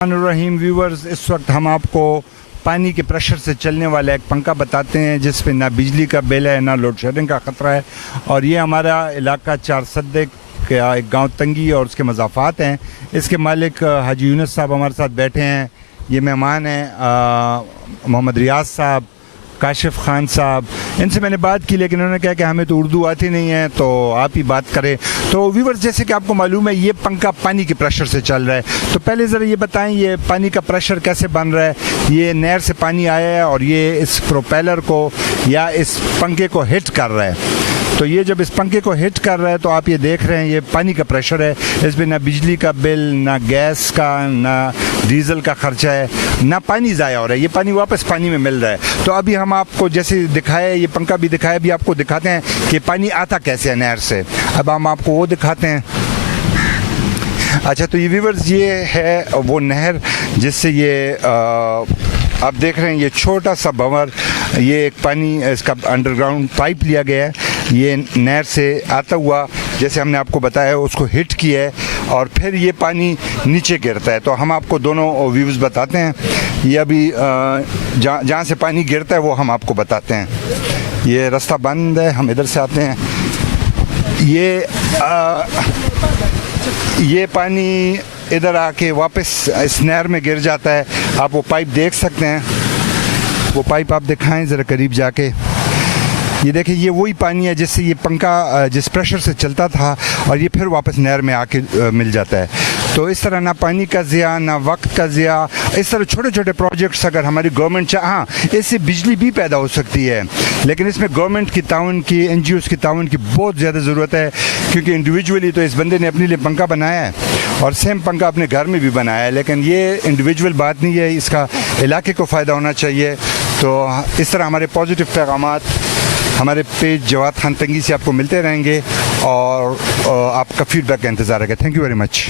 रहीम viewers, इस वक्त हम आपको पानी के प्रेशर से चलने वाला एक पंखा बताते हैं जिसमें ना बिजली का बिल है ना लोड शेडिंग का ख़तरा है। और ये हमारा इलाका चार सद्दे का एक गांव तंगी और उसके मज़ाफ़ात हैं। इसके मालिक हाजी यूनुस साहब हमारे साथ बैठे हैं। ये मेहमान हैं मोहम्मद रियाज साहब, काशिफ खान साहब। इनसे मैंने बात की लेकिन उन्होंने कहा कि हमें तो उर्दू आती नहीं है, तो आप ही बात करें। तो व्यूवर्स, जैसे कि आपको मालूम है ये पंखा पानी के प्रेशर से चल रहा है, तो पहले ज़रा ये बताएं ये पानी का प्रेशर कैसे बन रहा है। ये नहर से पानी आया है और ये इस प्रोपेलर को या इस पंखे को हिट कर रहा है। तो ये जब इस पंखे को हिट कर रहा है तो आप ये देख रहे हैं ये पानी का प्रेशर है। इसमें ना बिजली का बिल, ना गैस का, ना डीजल का खर्चा है, ना पानी ज़ाया हो रहा है। ये पानी वापस पानी में मिल रहा है। तो अभी हम आपको जैसे दिखाए, ये पंखा भी दिखाया, अभी आपको दिखाते हैं कि पानी आता कैसे है नहर से। अब हम आपको वो दिखाते हैं। अच्छा, तो ये व्यूअर्स, ये है वो नहर जिससे ये आप देख रहे हैं ये छोटा सा भंवर, ये एक पानी इसका अंडरग्राउंड पाइप लिया गया है। ये नहर से आता हुआ, जैसे हमने आपको बताया, उसको हिट किया है और फिर ये पानी नीचे गिरता है। तो हम आपको दोनों व्यूज़ बताते हैं। ये अभी जहाँ से पानी गिरता है वो हम आपको बताते हैं। ये रास्ता बंद है, हम इधर से आते हैं। ये पानी इधर आके वापस इस नहर में गिर जाता है। आप वो पाइप देख सकते हैं, वो पाइप आप दिखाएं ज़रा करीब जाके। ये देखिए, ये वही पानी है जिससे ये पंखा जिस प्रेशर से चलता था और ये फिर वापस नहर में आके मिल जाता है। तो इस तरह ना पानी का ज़िया, ना वक्त का ज़िया, इस तरह छोटे छोटे प्रोजेक्ट्स अगर हमारी गवर्नमेंट हाँ, इससे बिजली भी पैदा हो सकती है, लेकिन इसमें गवर्नमेंट की ताउन की, NGOs की ताउन की बहुत ज़्यादा ज़रूरत है। क्योंकि इंडिविजुअली तो इस बंदे ने अपने लिए पंखा बनाया है और सेम पंखा अपने घर में भी बनाया है, लेकिन ये इंडिविजुअल बात नहीं है, इसका इलाके को फ़ायदा होना चाहिए। तो इस तरह हमारे पॉजिटिव पैगामात हमारे पेज जवाद खान तंगी से आपको मिलते रहेंगे और आपका फीडबैक का इंतज़ार है। Thank you very much.